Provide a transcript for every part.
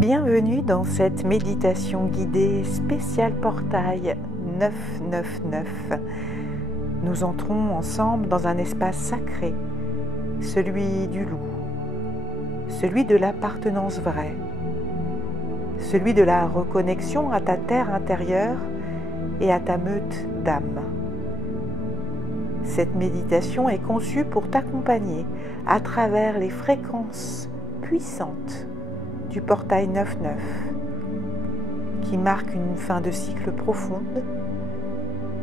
Bienvenue dans cette méditation guidée spéciale portail 999. Nous entrons ensemble dans un espace sacré, celui du loup, celui de l'appartenance vraie, celui de la reconnexion à ta terre intérieure et à ta meute d'âme. Cette méditation est conçue pour t'accompagner à travers les fréquences puissantes du portail 9-9 qui marque une fin de cycle profonde,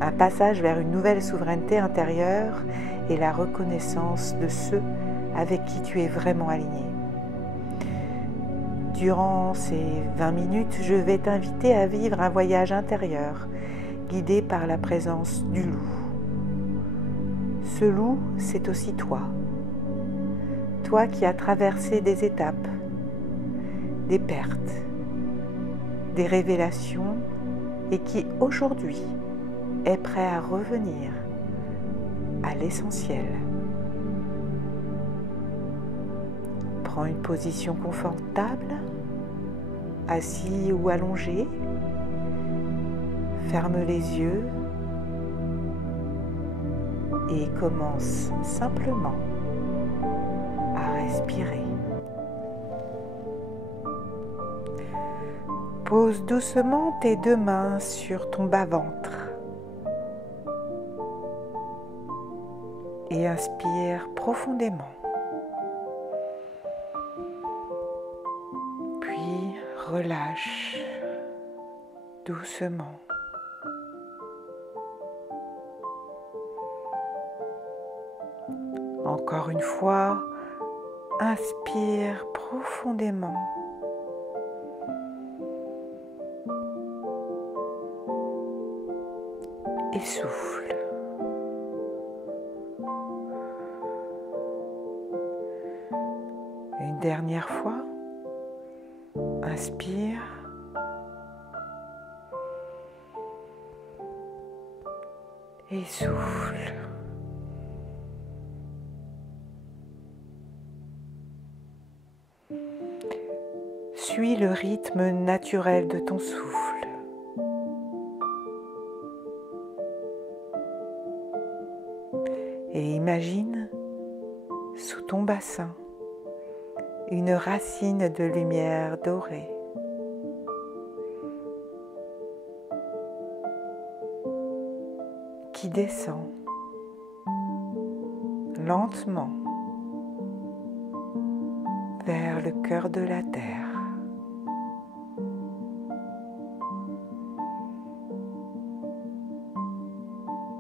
un passage vers une nouvelle souveraineté intérieure et la reconnaissance de ceux avec qui tu es vraiment aligné. Durant ces 20 minutes, je vais t'inviter à vivre un voyage intérieur guidé par la présence du loup. Ce loup, c'est aussi toi. Toi qui as traversé des étapes, des pertes, des révélations et qui aujourd'hui est prêt à revenir à l'essentiel. Prends une position confortable, assis ou allongé. Ferme les yeux et commence simplement à respirer. Pose doucement tes deux mains sur ton bas-ventre et inspire profondément. Puis relâche doucement. Encore une fois, inspire profondément. Et souffle. Une dernière fois, inspire. Et souffle. Suis le rythme naturel de ton souffle. Et imagine sous ton bassin une racine de lumière dorée. Qui descend lentement vers le cœur de la terre.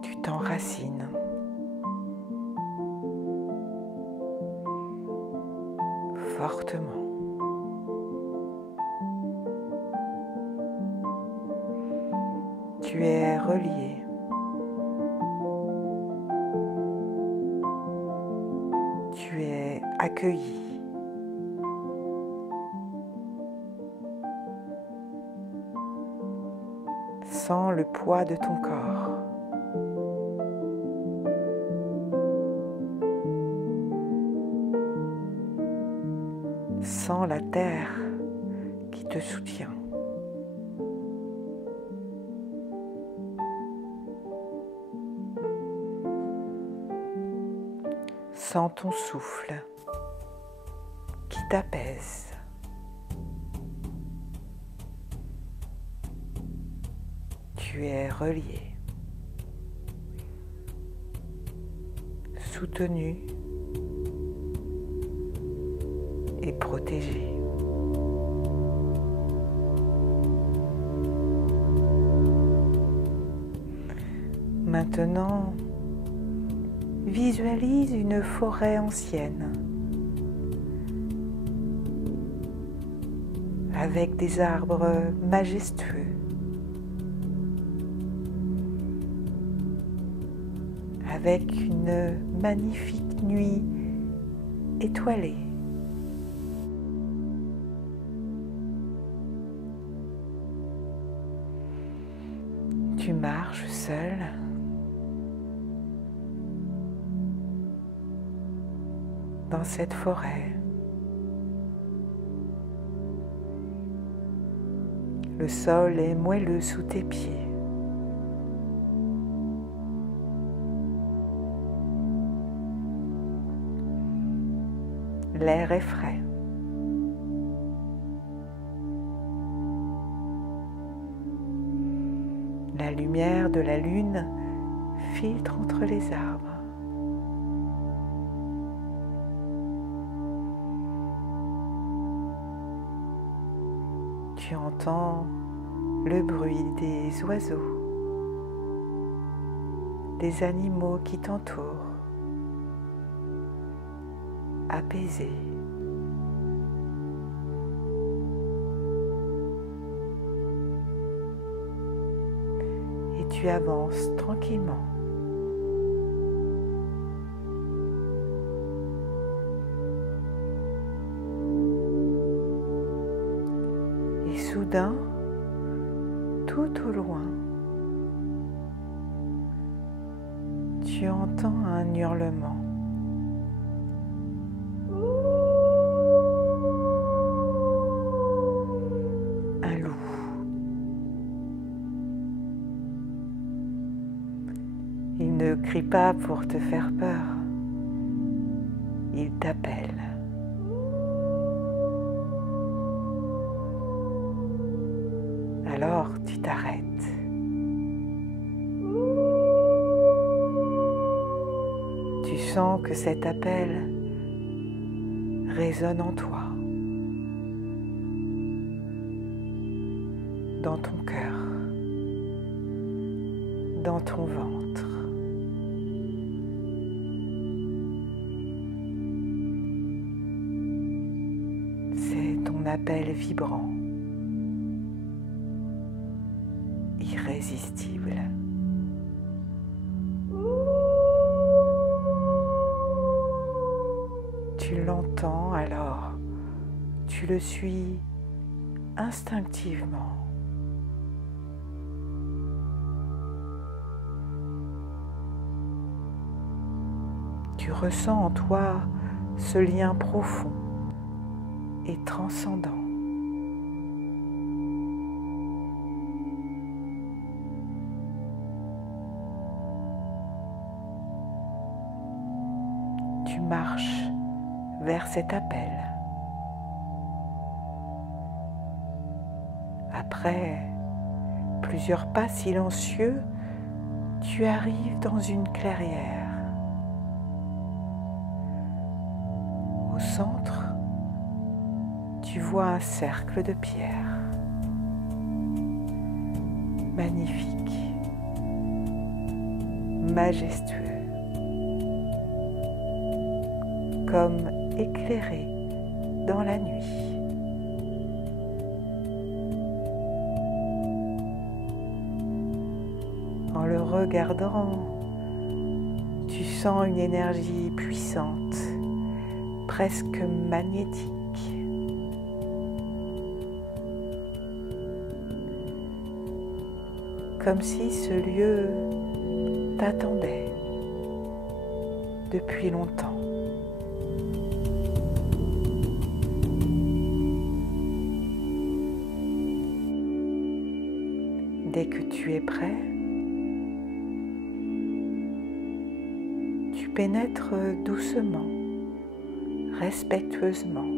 Tu t'enracines. Fortement. Tu es relié. Tu es accueilli. Sens le poids de ton corps. Sens la terre qui te soutient. Sens ton souffle qui t'apaise. Tu es relié, soutenu et protégé. Maintenant, visualise une forêt ancienne avec des arbres majestueux. Avec une magnifique nuit étoilée. Tu marches seul dans cette forêt Le sol est moelleux sous tes pieds. L'air est frais. La lumière de la lune filtre entre les arbres. Tu entends le bruit des oiseaux, des animaux qui t'entourent, apaisés. Et tu avances tranquillement. Et soudain, tout au loin, tu entends un hurlement. Un loup. Il ne crie pas pour te faire peur. Il t'appelle. Alors tu t'arrêtes. Tu sens que cet appel résonne en toi, dans ton cœur, dans ton ventre. C'est ton appel vibrant, irrésistible. Tu l'entends alors, tu le suis instinctivement. Tu ressens en toi ce lien profond et transcendant. Tu marches vers cet appel. Après plusieurs pas silencieux, tu arrives dans une clairière. Au centre, tu vois un cercle de pierre. Magnifique, majestueux, comme éclairé dans la nuit. En le regardant, tu sens une énergie puissante, presque magnétique. Comme si ce lieu t'attendait depuis longtemps. Dès que tu es prêt, tu pénètres doucement, respectueusement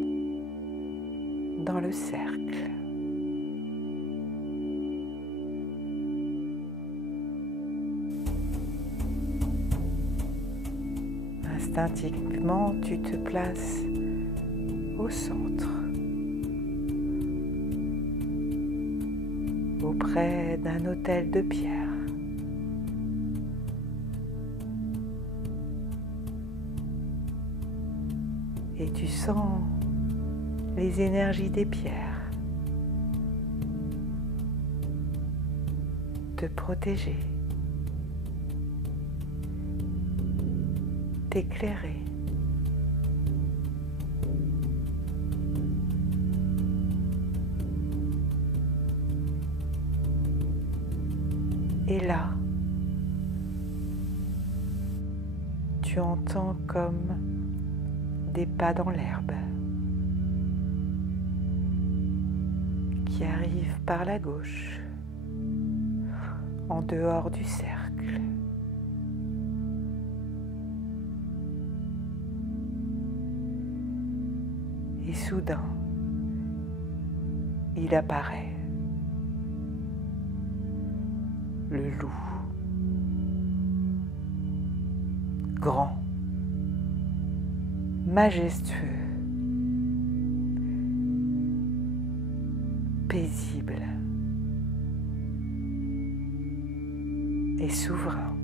dans le cercle. Instinctivement, tu te places au centre, auprès d'un autel de pierre. Et tu sens les énergies des pierres te protéger, t'éclairer. Et là, tu entends comme des pas dans l'herbe qui arrive par la gauche, en dehors du cercle. Et soudain, il apparaît, le loup, grand, majestueux, paisible et souverain.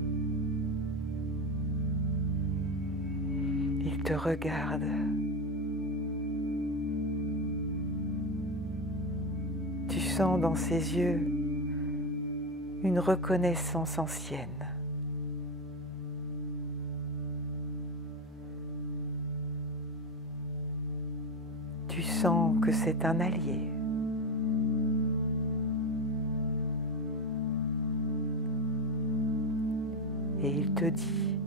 Il te regarde. Tu sens dans ses yeux une reconnaissance ancienne. Tu sens que c'est un allié. Et il te dit,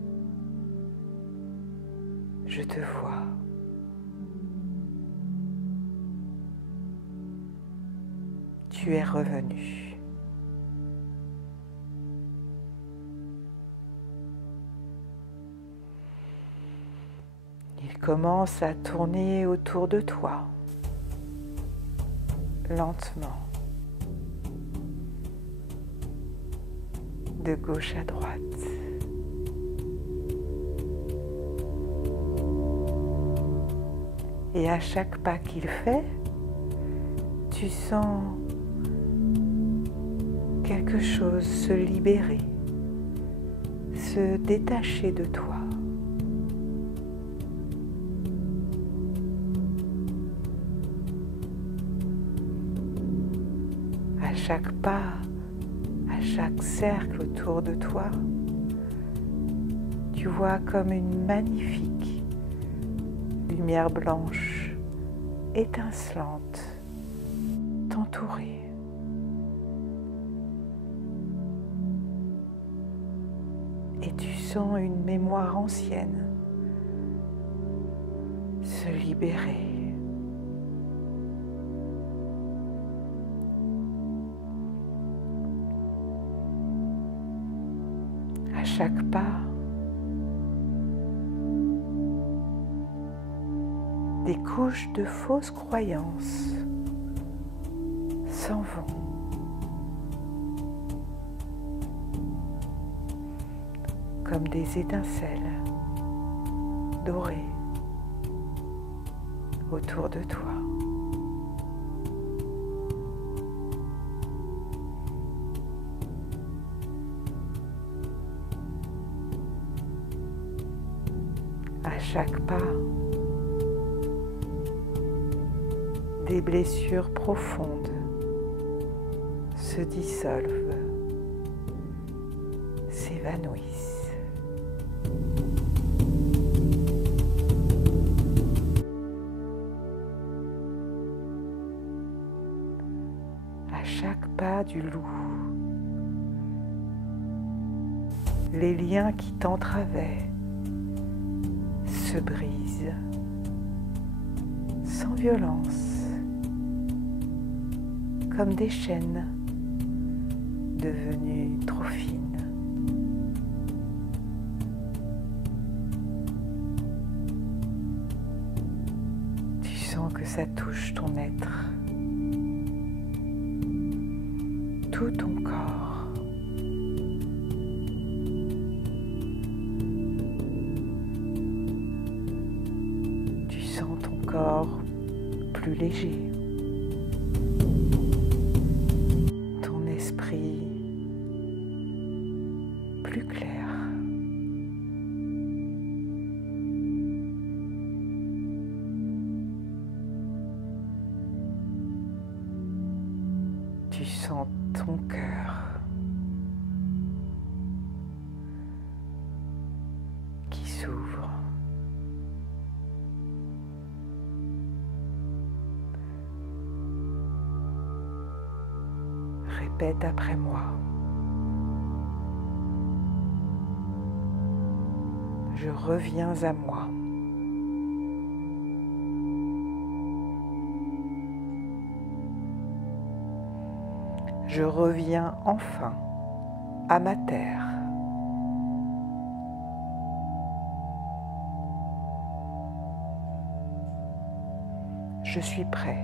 je te vois. Tu es revenu. Il commence à tourner autour de toi, lentement, de gauche à droite. Et à chaque pas qu'il fait, tu sens quelque chose se libérer, se détacher de toi. À chaque pas, à chaque cercle autour de toi, tu vois comme une magnifique lumière blanche, étincelante, t'entourer. Et tu sens une mémoire ancienne se libérer. À chaque pas, des couches de fausses croyances s'en vont. Comme des étincelles dorées autour de toi. À chaque pas, des blessures profondes se dissolvent, s'évanouissent. À chaque pas du loup, les liens qui t'entravaient se brisent sans violence, comme des chaînes devenues trop fines. Tu sens que ça touche ton être, tout ton corps. Tu sens ton corps plus léger. Ton esprit plus clair. Tu sens ton cœur qui s'ouvre. Répète après moi. Je reviens à moi. je reviens enfin à ma terre. Je suis prêt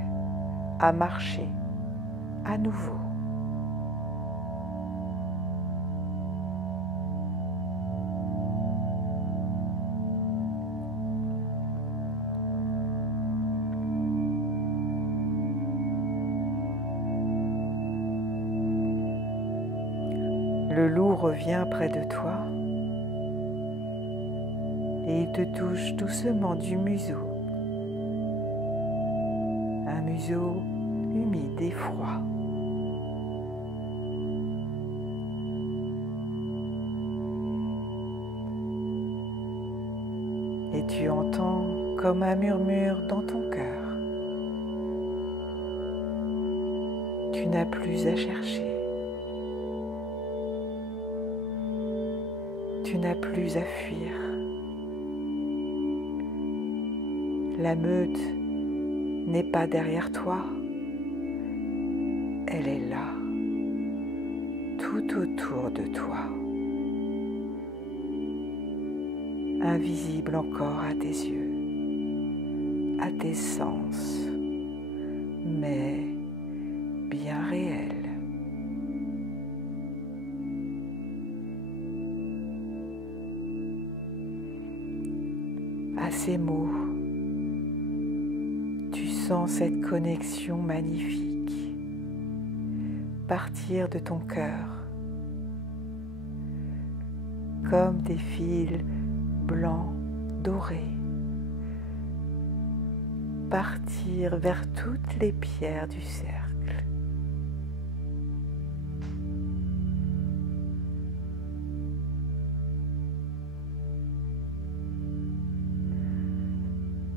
à marcher à nouveau. Le loup revient près de toi et il te touche doucement du museau. Un museau humide et froid. Et tu entends comme un murmure dans ton cœur. Tu n'as plus à chercher. Tu n'as plus à fuir. La meute n'est pas derrière toi. Elle est là, tout autour de toi. Invisible encore à tes yeux, à tes sens, mais bien réelle. À ces mots, tu sens cette connexion magnifique partir de ton cœur comme des fils blancs dorés, partir vers toutes les pierres du cercle.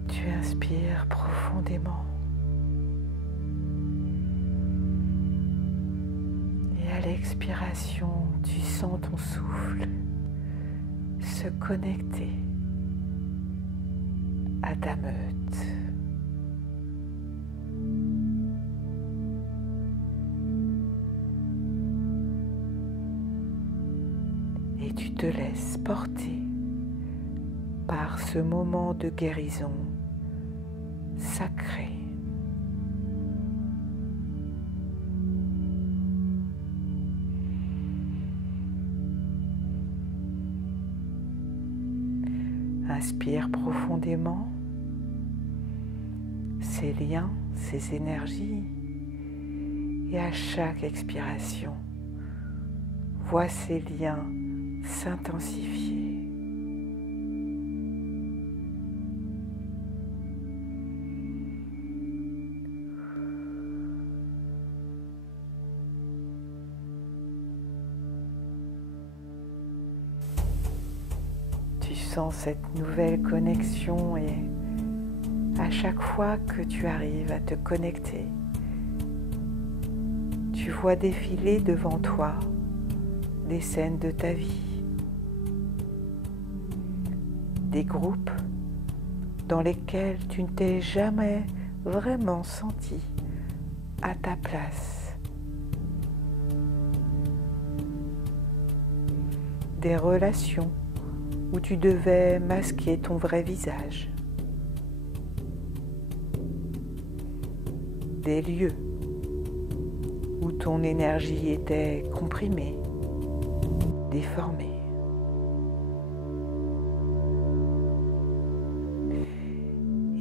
Tu inspires profondément et à l'expiration, tu sens ton souffle se connecter à ta meute. Et tu te laisses porter par ce moment de guérison sacré. Inspire profondément ces liens, ces énergies et à chaque expiration, vois ces liens s'intensifier. Tu sens cette nouvelle connexion et à chaque fois que tu arrives à te connecter, tu vois défiler devant toi des scènes de ta vie, des groupes dans lesquels tu ne t'es jamais vraiment senti à ta place, des relations où tu devais masquer ton vrai visage, des lieux où ton énergie était comprimée, déformée.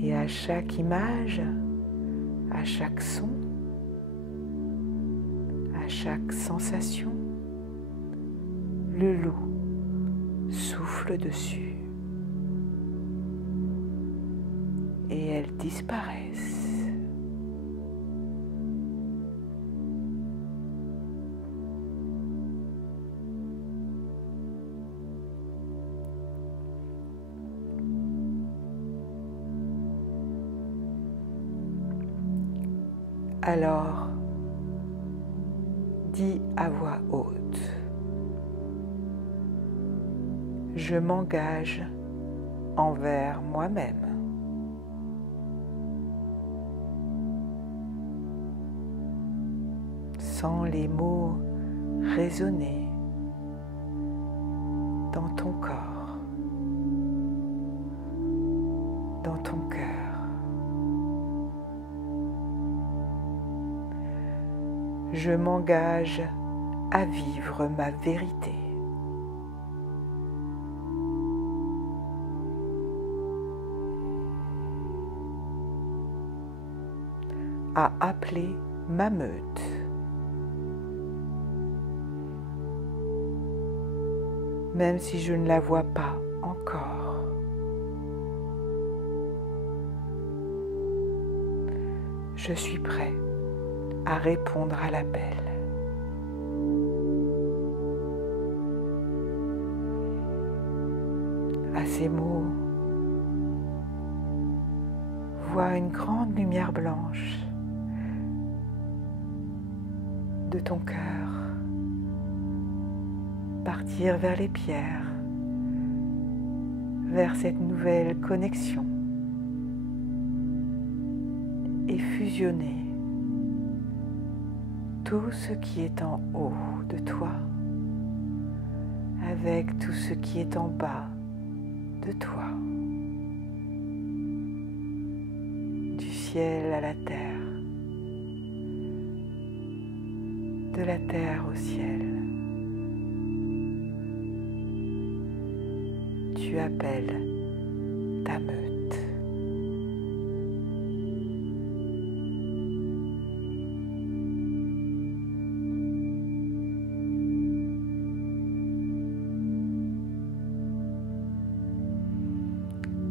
Et à chaque image, à chaque son, à chaque sensation, le loup souffle dessus et elles disparaissent. Alors, dis à voix haute: je m'engage envers moi-même. Sens les mots résonner dans ton corps, dans ton cœur. Je m'engage à vivre ma vérité. À appeler ma meute. Même si je ne la vois pas encore. Je suis prêt à répondre à l'appel. À ces mots, vois une grande lumière blanche de ton cœur partir vers les pierres, vers cette nouvelle connexion et fusionner tout ce qui est en haut de toi avec tout ce qui est en bas de toi, du ciel à la terre, de la terre au ciel. Tu appelles ta meute.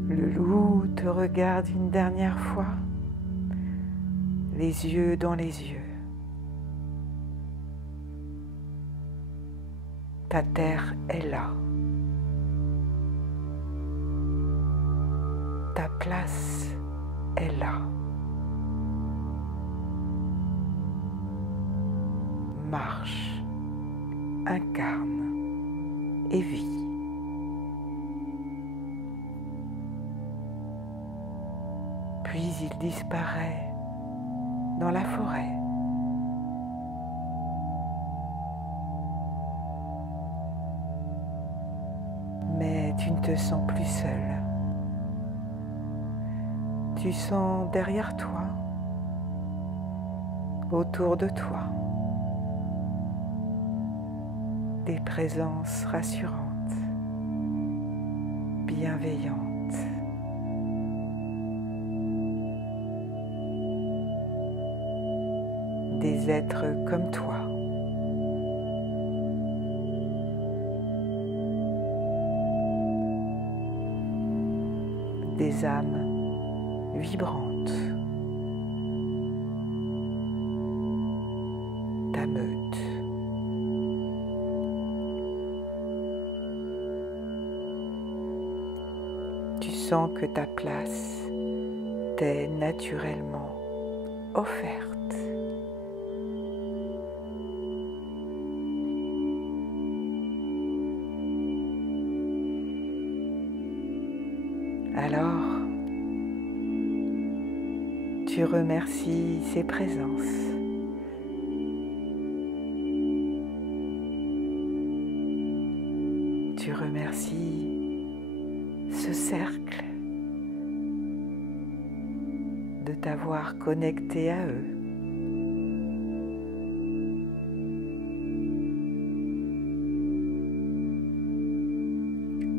Le loup te regarde une dernière fois, les yeux dans les yeux. Ta terre est là. Ta place est là. Marche, incarne et vis. Puis il disparaît dans la forêt. Mais tu ne te sens plus seul. Tu sens derrière toi, autour de toi, des présences rassurantes, bienveillantes. Des êtres comme toi. Des âmes vibrantes. Ta meute. Tu sens que ta place t'est naturellement offerte. Alors, tu remercies ces présences. Tu remercies ce cercle de t'avoir connecté à eux.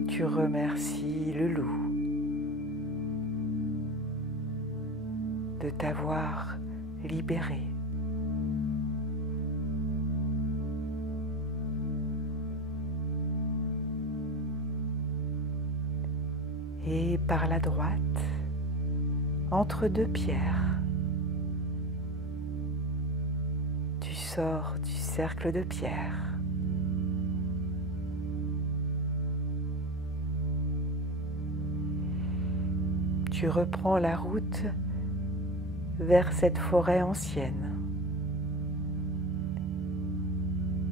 Tu remercies le loup de t'avoir libéré. Et par la droite, entre deux pierres, tu sors du cercle de pierre. Tu reprends la route vers cette forêt ancienne,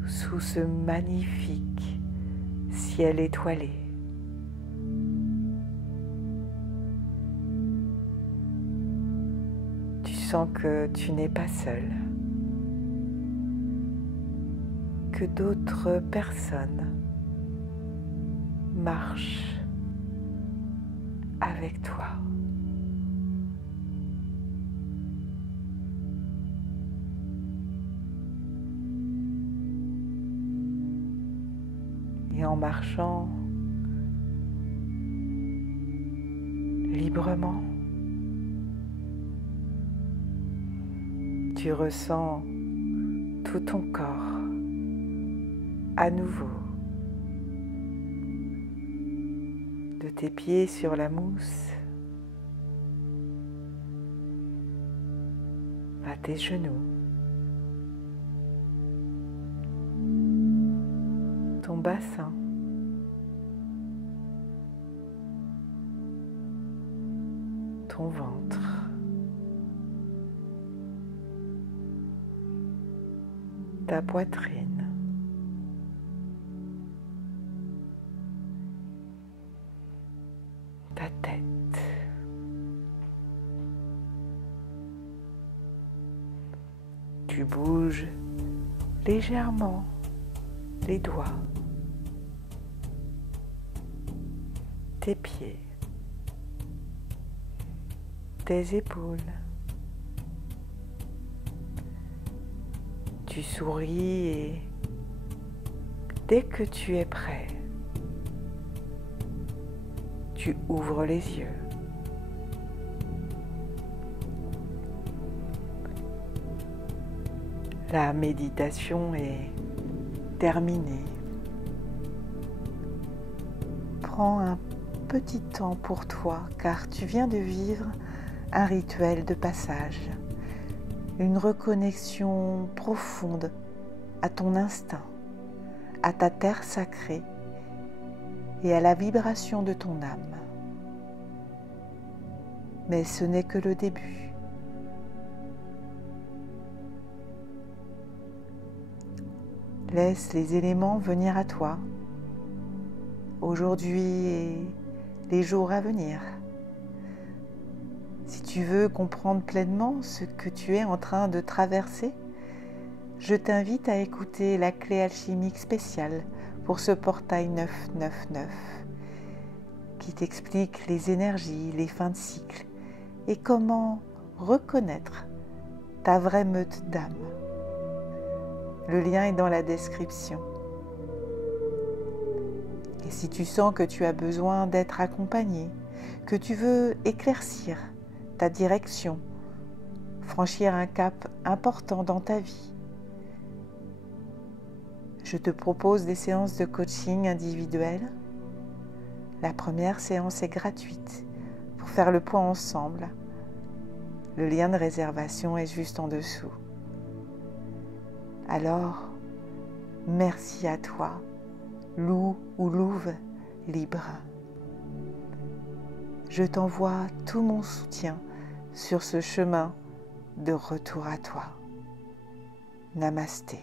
sous ce magnifique ciel étoilé. Tu sens que tu n'es pas seul. que d'autres personnes marchent avec toi. Et en marchant librement, tu ressens tout ton corps à nouveau, de tes pieds sur la mousse à tes genoux, ton bassin, ton ventre, ta poitrine, ta tête, tu bouges légèrement les doigts, tes pieds, tes épaules. Tu souris et dès que tu es prêt, tu ouvres les yeux. La méditation est terminée. Prends un petit temps pour toi car tu viens de vivre un rituel de passage, une reconnexion profonde à ton instinct, à ta terre sacrée et à la vibration de ton âme. Mais ce n'est que le début. Laisse les éléments venir à toi, aujourd'hui et les jours à venir. Si tu veux comprendre pleinement ce que tu es en train de traverser, je t'invite à écouter la clé alchimique spéciale pour ce portail 999 qui t'explique les énergies, les fins de cycle et comment reconnaître ta vraie meute d'âme. Le lien est dans la description. Et si tu sens que tu as besoin d'être accompagné, que tu veux éclaircir ta direction, franchir un cap important dans ta vie, je te propose des séances de coaching individuel. La première séance est gratuite pour faire le point ensemble. Le lien de réservation est juste en dessous. Alors, merci à toi, loup ou louve libre. Je t'envoie tout mon soutien sur ce chemin de retour à toi. Namasté.